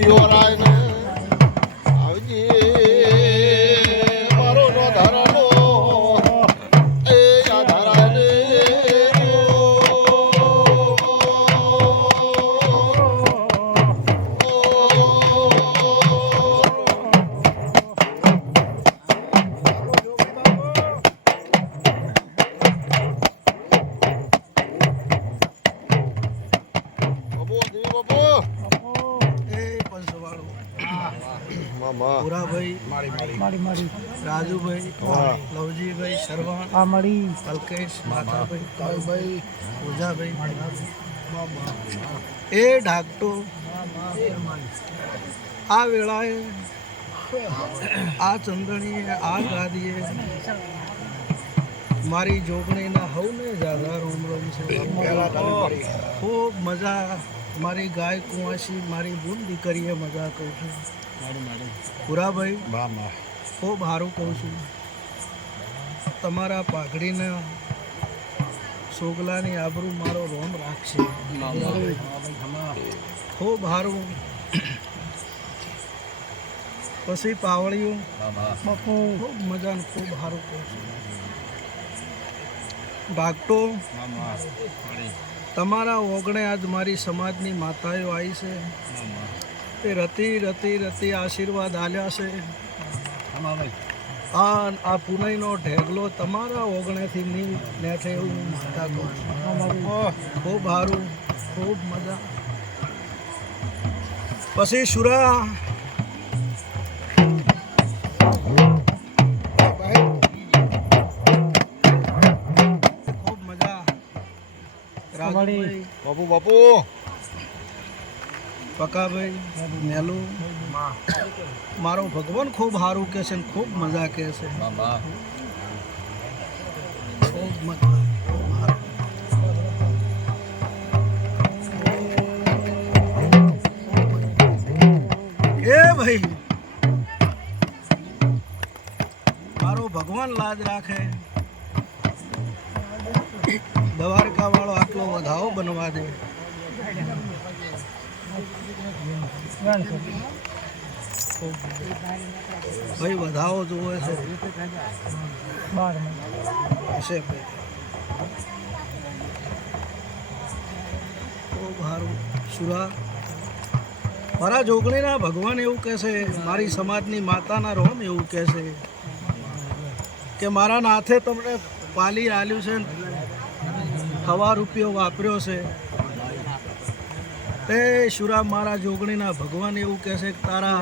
You are I know. મારી મારી રાજુભાઈ લવજીભાઈ શર્મા આ મળી. કલ્કેશ માતાભાઈ કાળુભાઈ પૂજાભાઈ. એ ઢાકટો આ વેળાએ આ ચંદણીએ આ ગાદીએ મારી જોગણીના હવને જાદા રોમ રોમ છે. ખૂબ મજા મારી ગાય કુંવાસી મારી બૂન દીકરીએ મજા કહું છું. પુરાભાઈ ખૂબ સારું કહું છું. તમારા પાઘડીના સોગલાની આબરૂ મારો રોમ રાખશે. ખૂબ સારું. પછી પાવળિયું. ખૂબ મજાનું ખૂબ સારું કહું છું. ભાગટો. તમારા ઓગણે આજ મારી સમાજની માતાઓ આવી છે. એ રતી રતી રતી આશીર્વાદ આલ્યા છે. આ આ પુનઈનો ઢેગલો તમારા ઓગણેથી ની નેઠે એવું હું માનતા કહું ખૂબ સારું ખૂબ મજા. પછી સુરા. ખૂબ બાપુ બાપુ પકાભાઈ મેલું. મારો ભગવાન ખૂબ સારું કે છે ને ખૂબ મજા કે છે ખૂબ મજા ખૂબ સારું. એ ભાઈ મારો ભગવાન લાજ રાખે દ્વારકા વાળો આટલો વધાવો બનવા દે ભાઈ, વધાવો જોવે છે. બાર હશે ભાઈ. સારું. મારા જોગણીના ભગવાન એવું કહે છે, મારી સમાજની માતાના રોમ એવું કહે છે કે મારા નાથે તમને પાલી આલ્યું છે હવા રૂપિયો વાપર્યો છે. તે શુરા મારા જોગણીના ભગવાન એવું કહે છે કે તારા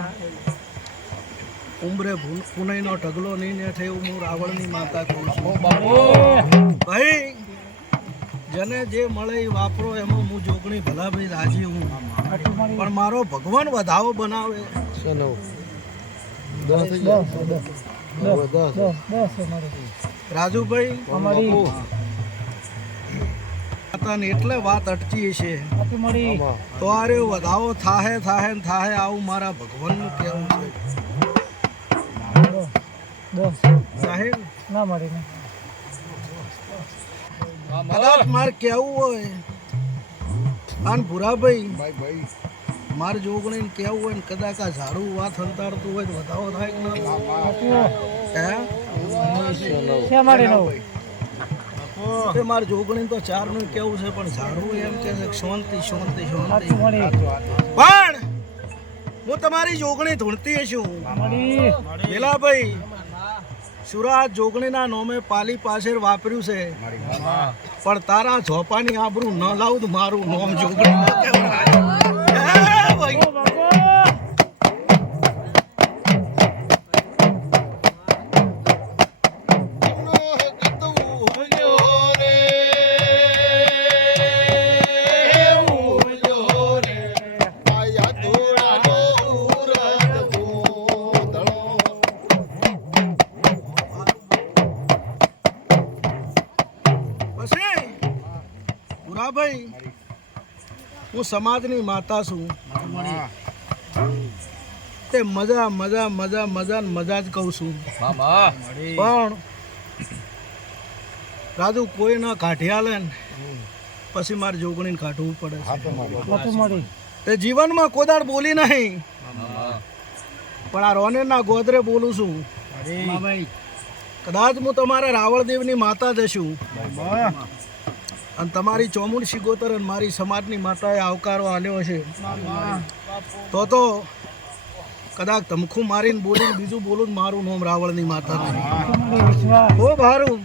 ઉંબરે ભૂ- પુનઈનો ઢગલો નહીં ને થયું હું રાવણની માતા કહું છું. ભાઈ જેને જે મળે એ વાપરો એમાં હું જોગણી ભલા ભાઈ રાજી હું. પણ મારો ભગવાન વધાવો બનાવે. રાજુભાઈ અમારી માતાને એટલે વાત અટકી છે. આટલું મળી. તો આરે વધાવો થાહે થાહે ને થાહે આવું મારા ભગવાનનું કહેવું છે. સાહેબ ના મળી ને. કદાચ મારે કહેવું હોય. આન ભૂરાભાઈ ભાઈ ભાઈ. મારે જોગણીને કહેવું હોય ને કદાચ આ ઝાડું વાત હંતાડતું હોય તો વધાવો થાય કે ના આટલું હે? છે મારી જોગણી તો ચારનું કેવું છે પણ ઝાડવું એમ કે છે કે શાંતિ શાંતિ શાંતિ પણ હું તમારી જોગણી ધૂણતી છું. મળી. સુરાત સુરાજ જોગણીના નોમે પાલી પાછળ વાપર્યું છે. પણ તારા ઝોપાની આબરું ન લાવું મારું નોમ જોગણી હું સમાજની માતા છું. તે મજા મજા મજા મજા મજા જ કહું છું. પણ રાજુ કોઈ ના કાઢી આલે ને, પછી મારે જોગણીને કાઢવું પડે તે જીવનમાં કોદાળ બોલી નહીં. પણ આ રોનેરના ગોદરે બોલું છું. કદાચ હું તમારા રાવળદેવની માતા જશું અને તમારી ચોમુંડ શિગોતર અને મારી સમાજની માતાએ આવકારો આલ્યો છે. તો તો કદાચ તમખું મારીને બોલીને બીજું બોલું મારું નામ રાવળની માતા ખૂબ સારું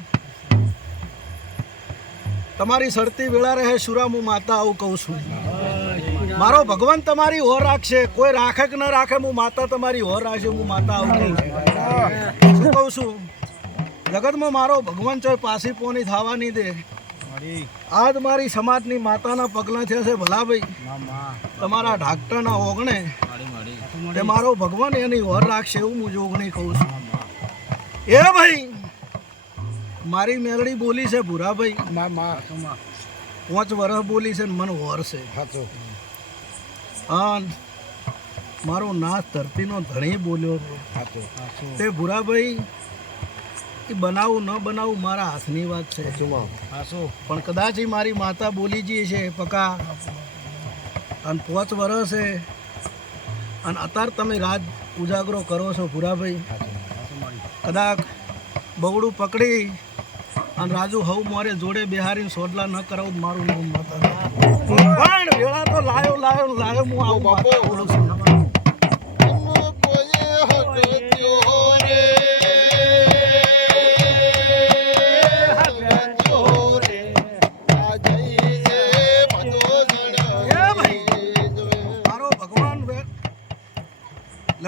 તમારી સરતી વેળા રહે હું માતા આવું કહું છું. મારો ભગવાન તમારી ઓર રાખશે, કોઈ રાખે કે ન રાખે, હું માતા તમારી ઓર રાખશે, હું માતા આવું કહું છું. શું કહું છું? જગતમાં મારો ભગવાન ચોય પાસી પોની થવા નહીં દે. આજ મારી સમાજની માતાના પગલાં થયા છે ભલાભાઈ. તમારા ડાક્ટરના ઓગણે તે મારો ભગવાન એની વર રાખશે એવું હું જોગણી કહું છું. એ ભાઈ મારી મેલડી બોલી છે ભૂરાભાઈ. પાંચ વર્ષ બોલી છે મને વર છે. અન મારો નાથ ધરતીનો ધણી બોલ્યો તે ભૂરાભાઈ એ બનાવું ન બનાવું મારા હાથની વાત છે. પણ કદાચ એ મારી માતા બોલી ગઈ છે પકા. અને પાંચ વર્ષ છે. અને અત્યારે તમે રાજ ઉજાગરો કરો છો ભૂરાભાઈ. કદાચ બગડું પકડી અને રાજુ હવ મોરે જોડે બેહારીને સોડલા ન કરાવું મારું નામ માતા. પણ વેળા તો લાયો લાયો લાયો હું આવું માતા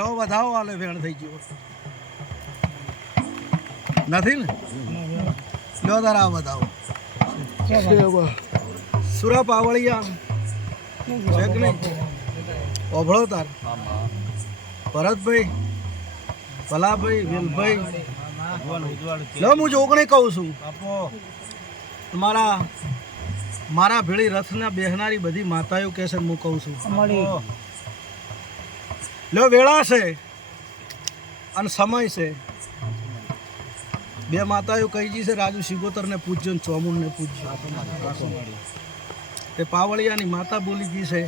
લેવો વધાવો આલે વેણ થઈ ગયો. નથી ને? લો તારા વધાવો. સુરા પાવળિયા. છે કે ઓભળો તાર. ભરતભાઈ, ભલાભાઈ વેલભાઈ લો હું જોગણી કહું છું. મારા મારા ભેળી રથના બેહનારી બધી માતાઓ કહેશે હું કહું છું. લ્યો વેળા છે. અને સમય છે. બે માતાઓ કહી છે, રાજુ શિગોતરને પૂજ્યો ને ચોમુણને પૂજ્યો તે પાવળિયાની માતા બોલી ગઈ છે.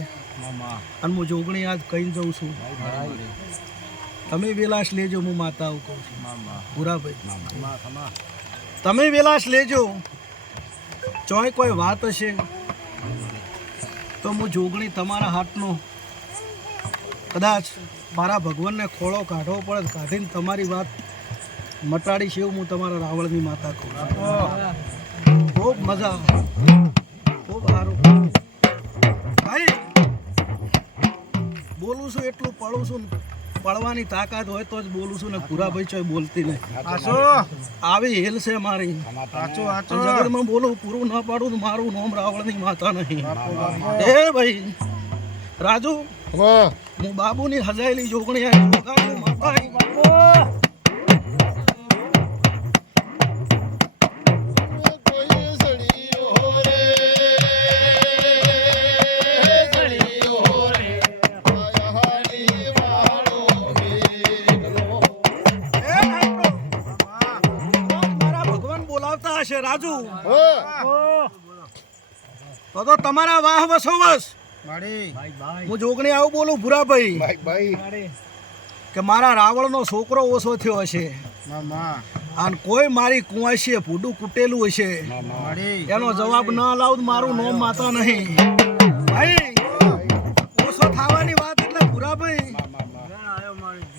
અને હું જોગણી આજ કહી જઉં છું. તમે વેલાશ લેજો, હું માતા કહું છું. પુરાભાઈ તમે વેલાશ લેજો. ચોય કોઈ વાત હશે? તો હું જોગણી તમારા હાથનો. કદાચ મારા ભગવાનને ખોળો કાઢવો પડે કાઢીને તમારી વાત મટાડી છે એવું હું તમારા રાવળની માતા કહું. છું ખૂબ મજા આવે. ખૂબ સારું. ભાઈ બોલું છું એટલું પડું છું. પડવાની તાકાત હોય તો જ બોલું છું ને પૂરાભાઈ ચોય બોલતી નહીં. આવી હેલ છે મારી. જગતમાં બોલું પૂરું ન પાડું મારું નોમ રાવળની માતા નહીં. એ ભાઈ. રાજુ હું. બાબુની હજાયેલી જોગણી આ જોગાનું માતા કોઈ સળિયો રે સળિયો રે હાડી વાળો મેઘલો એ નાયકો. મારા ભગવાન બોલાવતા હશે રાજુ. તો તો તમારા વાહ વસો વસ હું જોગણી આવું બોલું ભૂરાભાઈ ભાઈ. ભાઈ કે મારા રાવણનો છોકરો ઓછો થયો હશે. અને કોઈ મારી કુંવાશીએ ભૂડું કૂટેલું હશે. એનો જવાબ ન લાવું તો મારું નોમ માતા નહીં. ભાઈ ઓછો થવાની વાત એટલે ભૂરાભાઈ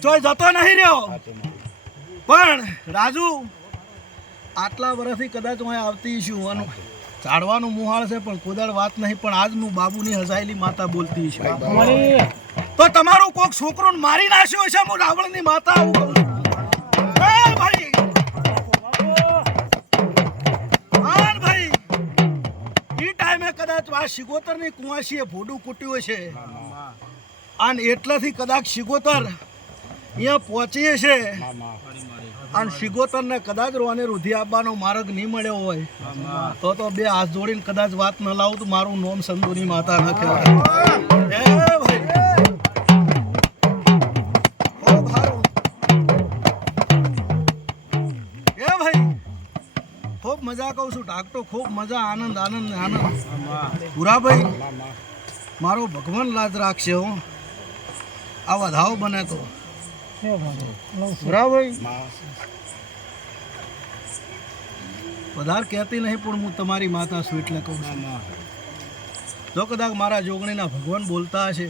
ચોય જતો નહીં રહ્યો. પણ રાજુ આટલા વર્ષથી કદાચ હું આવતી છું અને ઝાડવાનું મુહાળ છે પણ કોદાળ વાત નહીં પણ આજ હું બાબુની હજાયેલી માતા બોલતી છે. તો તમારું કોક છોકરો મારી નાખ્યો છે હું રાવણની માતા આવું કહું. એ કદાચ આ શિગોતરની કુંવાસીએ ભોડું કૂટ્યું છે અને એટલાથી કદાચ શિગોતર અહીંયા પહોંચીએ છે અને શિગોતરને કદાચ રોને રૂધી આપવાનો માર્ગ નહીં મળ્યો હોય તો તો બે હાથ જોડીને કદાચ વાત ન લાવું તો મારું નોમ સંદુની માતા ન કહેવાય. એ ભાઈ. ખૂબ મજા કહું છું. ડાકતો ખૂબ મજા આનંદ આનંદ આનંદ. ભૂરાભાઈ મારો ભગવાન લાજ રાખશે હો. આ વધાવ બને તો. બરાબર. વધારે કહેતી નહીં પણ હું તમારી માતા છું એટલે કહું છું. જો કદાચ મારા જોગણીના ભગવાન બોલતા હશે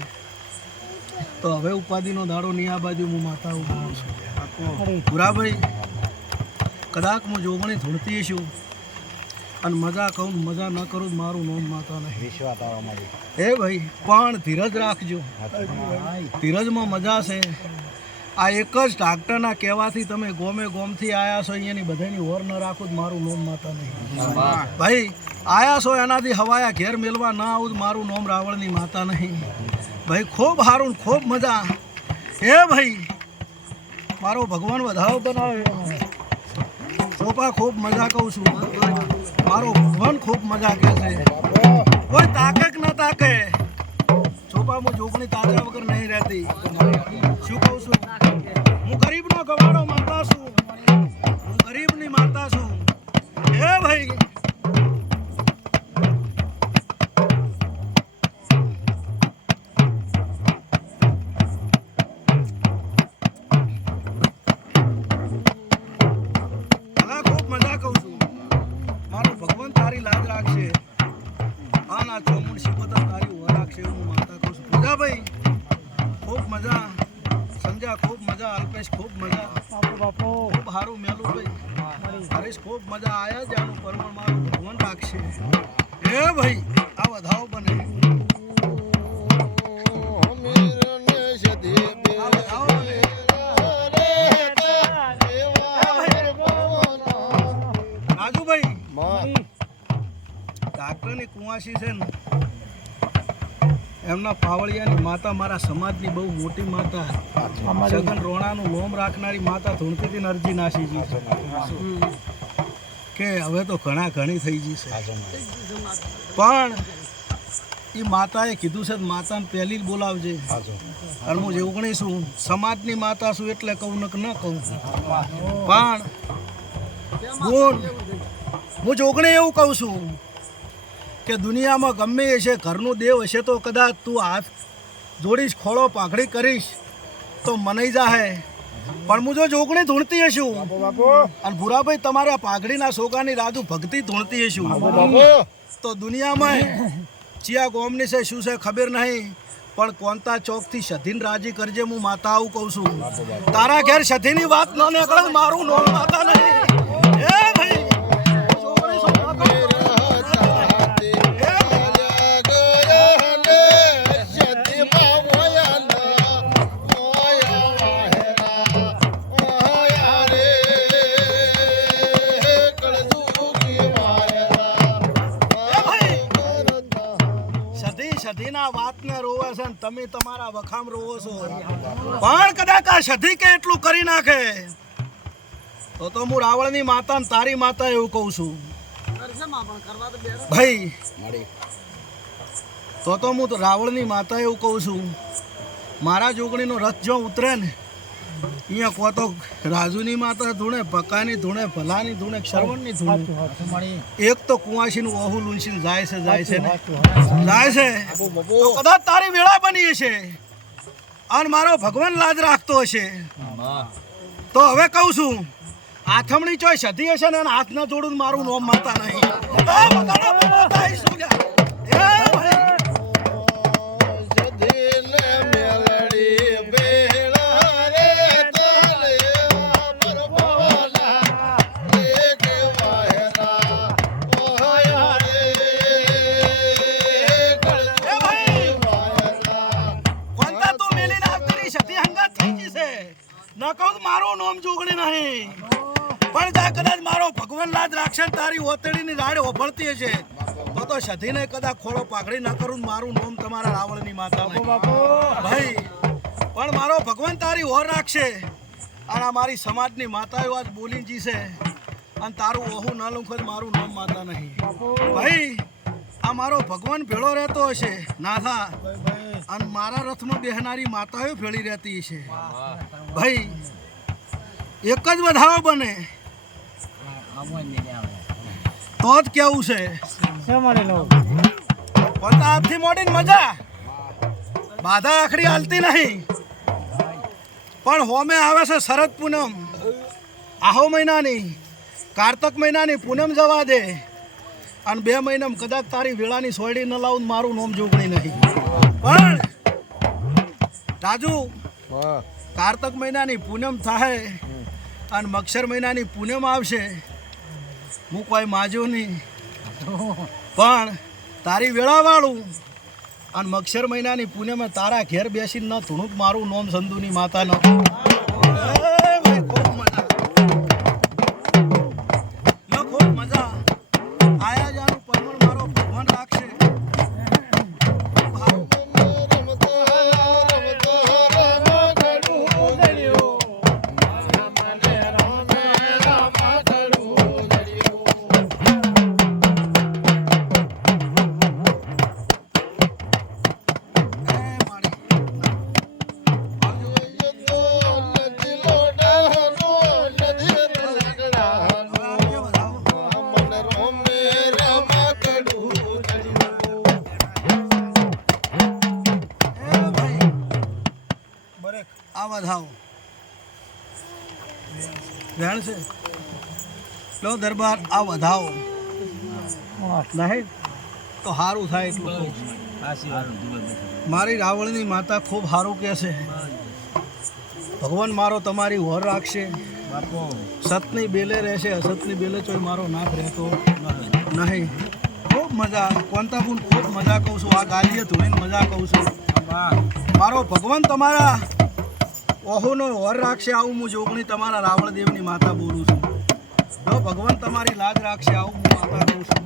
તો હવે ઉપાધિનો દાડો નહીં આ બાજુ હું માતા હું છું. ભૂરાભાઈ કદાચ હું જોગણી ધૂણતી છું અને મજા કહું મજા ન કરું મારું નામ માતા નહીં. વિશ્વા એ ભાઈ પણ ધીરજ રાખજો. ધીરજમાં મજા છે. આ એક જ ડાક્ટરના કહેવાથી તમે ગોમે ગોમથી આયા છો, અહીંયાની બધાની ઓર ન રાખું જ મારું નોમ માતા નહીં. ભાઈ, આયા છો એનાથી હવાયા ઘેર મેળવા ના આવું મારું નોમ રાવણની માતા નહીં. ભાઈ, ખૂબ સારું ખૂબ મજા. એ ભાઈ, મારો ભગવાન વધારો બનાવે. ચોપા ખૂબ મજા કહું છું. મારો ભગવાન ખૂબ મજા કહે છે. કોઈ તાકે કે ન તાકે. ચોપા જોગણી તાજા વગર નહીં રહેતી. શું કહું છું? હું ગરીબનો ગવાડો માતા છું. હું ગરીબની માતા છું. ડાક્ટરની કુંવાસી છે ને એમના પાવળિયાની માતા મારા સમાજની બહુ મોટી માતા જગન રોણાનું લોમ રાખનારી માતા ધૂણતીથી નરજી નાસીજી છે. કે હવે તો ઘણા ઘણી થઈ ગઈ છે. પણ એ માતાએ કીધું છે માતાને પહેલી જ બોલાવજે. અને હું જેવગણી છું. સમાજની માતા છું એટલે કહું ને ન કહું. પણ ગુણ હું જોગણી એવું કહું છું. કે દુનિયામાં ગમે એ છે ઘરનું દેવ હશે તો કદાચ તું હાથ જોડીશ ખોળો પાઘડી કરીશ તો મનાઈ જાહે. પણ હું જો જોગણી ધૂણતી હશું. અને ભૂરાભાઈ તમારા પાઘડીના સોગાની રાજુ ભક્તિ ધૂણતી હશું. તો દુનિયામાં ચિયા ગોમની છે શું છે ખબર નહીં પણ કોંતા ચોકથી સધીન રાજી કરજે હું માતા આવું કહું છું. તારા ઘેર સધીની વાત ન નીકળે મારું નોમ માતા નહીં. સધીના વાતને રોવે છે ને તમે તમારા વખામ રોવો છો. પણ કદાચ આ સધી કે એટલું કરી નાખે. તો તો હું રાવણની માતા ને તારી માતા એવું કહું છું. ભાઈ, તો તો હું રાવણની માતા એવું કહું છું. મારા જોગણીનો રથ જો ઉતરે ને અહીંયા કો તો રાજુની માતા ધૂણે ભકાની ધૂણે ભલાની ધૂણે શ્રવણની ધૂણે. એક તો કુંવાસીનું ઓહુ લૂંસીને જાય છે જાય છે જાય છે. તો કદાચ તારી વેળા બની હશે. અને મારો ભગવાન લાજ રાખતો હશે. તો હવે કહું છું આથમણી ચોય સધી હશે ને હાથ ના જોડું મારું નોમ માતા નહીં. ને તારી ઓતડીની રાડે ઓફળતી હશે. તો તો સધીને કદાચ ખોળો પાઘડી ન કરું મારું નોમ તમારા રાવણની માતા ભાઈ પણ મારો ભગવાન તારી ઓર રાખશે. અને મારી સમાજની માતાઓ આજ બોલી જી છે અને તારું ઓહું ના લુખો મારું નામ માતા નહીં. ભાઈ આ મારો ભગવાન ભેળો રહેતો હશે. નાથા અને મારા રથમાં બેહનારી માતાઓ ભેળી રહેતી છે ભાઈ એક જ વધારો બને. તો જ કેવું છે? હાથથી મોડીને મજા. બાધા આખડી હાલતી નહીં. પણ હોમે આવે છે શરદ પૂનમ. આહો મહિનાની કારતક મહિનાની પૂનમ જવા દે. અને બે મહિનામાં કદાચ તારી વેળાની સોયડી ન લાવું મારું નોમ જોગણી નહીં. પણ રાજુ કારતક મહિનાની પૂનમ થાય અને મક્ષર મહિનાની પૂનમ આવશે. હું કોઈ માજુ નહીં. પણ તારી વેળાવાળું અને મક્ષર મહિનાની પૂનમે તારા ઘેર બેસીને ન ધૂણું જ મારું, નોમ સંધુની માતા એ દરબાર આ વધાવો. તો સારું થાય એટલું મારી રાવણની માતા ખૂબ સારું કહેશે ભગવાન મારો તમારી વર રાખશે. સતની બેલે રહેશે, અસતની બેલે ચોય મારો નાક રહેતો નહીં. ખૂબ મજા કોંતાપુન ખૂબ મજા કહું છું. આ ગાલીએ ધોઈને મજા કહું છું. મારો ભગવાન તમારા ઓહોનો વર રાખશે આવું હું જોગણી તમારા રાવણદેવની માતા બોલું છું. જો ભગવાન તમારી લાજ રાખશે આવું હું માતા કહું છું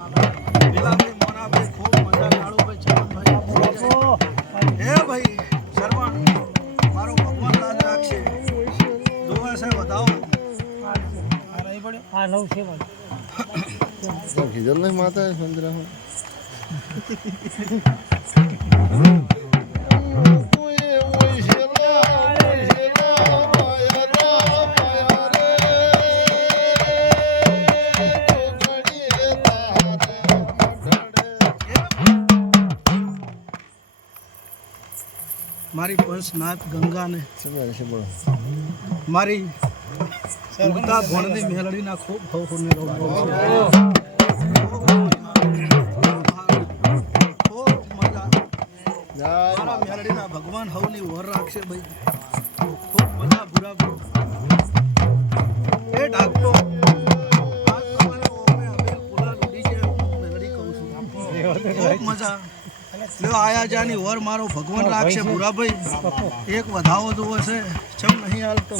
લીલાભાઈ મોનાભાઈ ખૂબ મજા કાળુભાઈ ચરણભાઈ હે ભાઈ શરવણ મારો ભગવાન લાજ રાખશે. જોવે છે બતાવો આ નવ છે ભાઈ માતા સંદ્રા પંચનાથ ગંગાને મારી ઉગતા ભણની મેલડીના ખૂબ ખૂબ મજા મારા મેલડીના ભગવાન હવની વર રાખશે ભાઈ. ખૂબ મજા ભૂરા એ મેલડી કહું છું. ખૂબ મજા. લ્યો આયા જાની વર મારો ભગવાન રાખશે ભૂરાભાઈ. એક વધાવો જોવો છે. ચમ નહીં હાલતો?